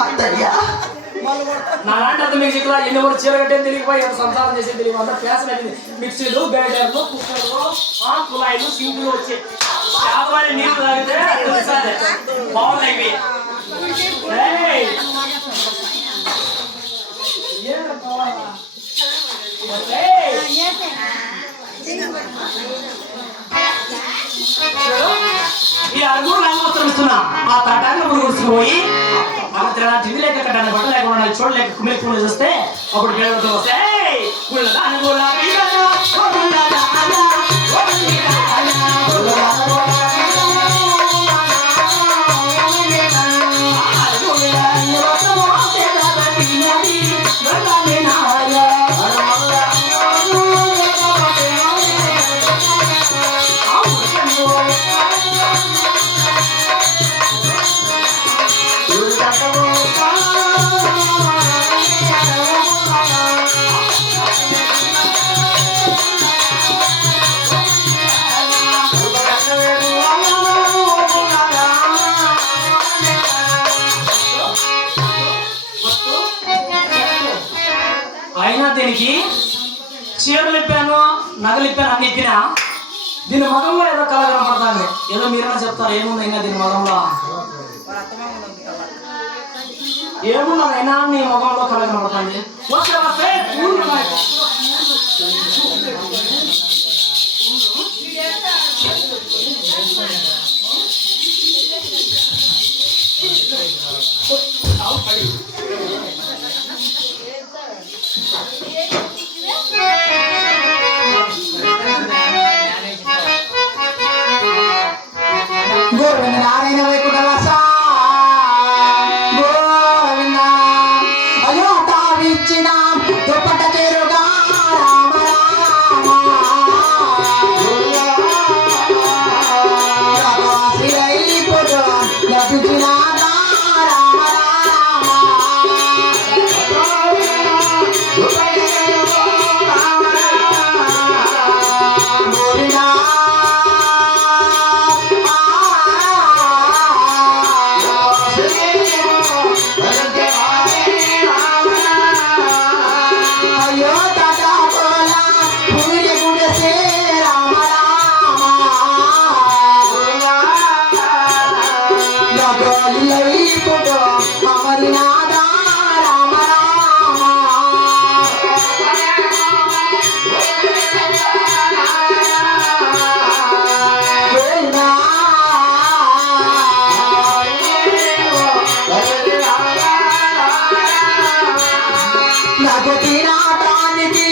అత్తయ్య. నా లాంటి అర్థం మీకు ఇక్కడ ఎన్ని కూడా చీర కట్టే తెలియకపోయి ఎంత సంసారం చేసే తెలియదు అంతా ఫ్యాషన్ అయింది మిక్సీలు గ్రైండర్లు కుక్కర్లు ఆ కులాయిలు సింకులు వచ్చి చేపలని నీళ్ళు తాగితే తెలుస్తుంది. బాగున్నాయి ఈ అడుగు రంగవస్త్రం ఇస్తున్నా. ఆ తటాన్ని ముందు కదా అక్కడ తిండి లేక కదా బట్టలు లేకుండా చూడలేక కుమిలి పూలు చూస్తే అప్పుడు పిల్లలతో వస్తే "ఏయ్! గుళ్ళదాన అయినా దీనికి చీరలు ఇప్పాను నగలు ఇప్పాను అన్ని ఇప్పినా దీని మగంలో ఏదో కళ కనపడుతుంది. ఏదో మీరైనా చెప్తారు? ఏముంది ఇంకా దీని మగంలో? ఏమున్నదైనా నీ మగంలో కళ కనపడుతుంది. వస్తే వస్తే పూలు ఉన్నాయి. గోవింద అయ్యో తావిచ్చిన దుప్పట చేరు. ప్రగతి నాటానికి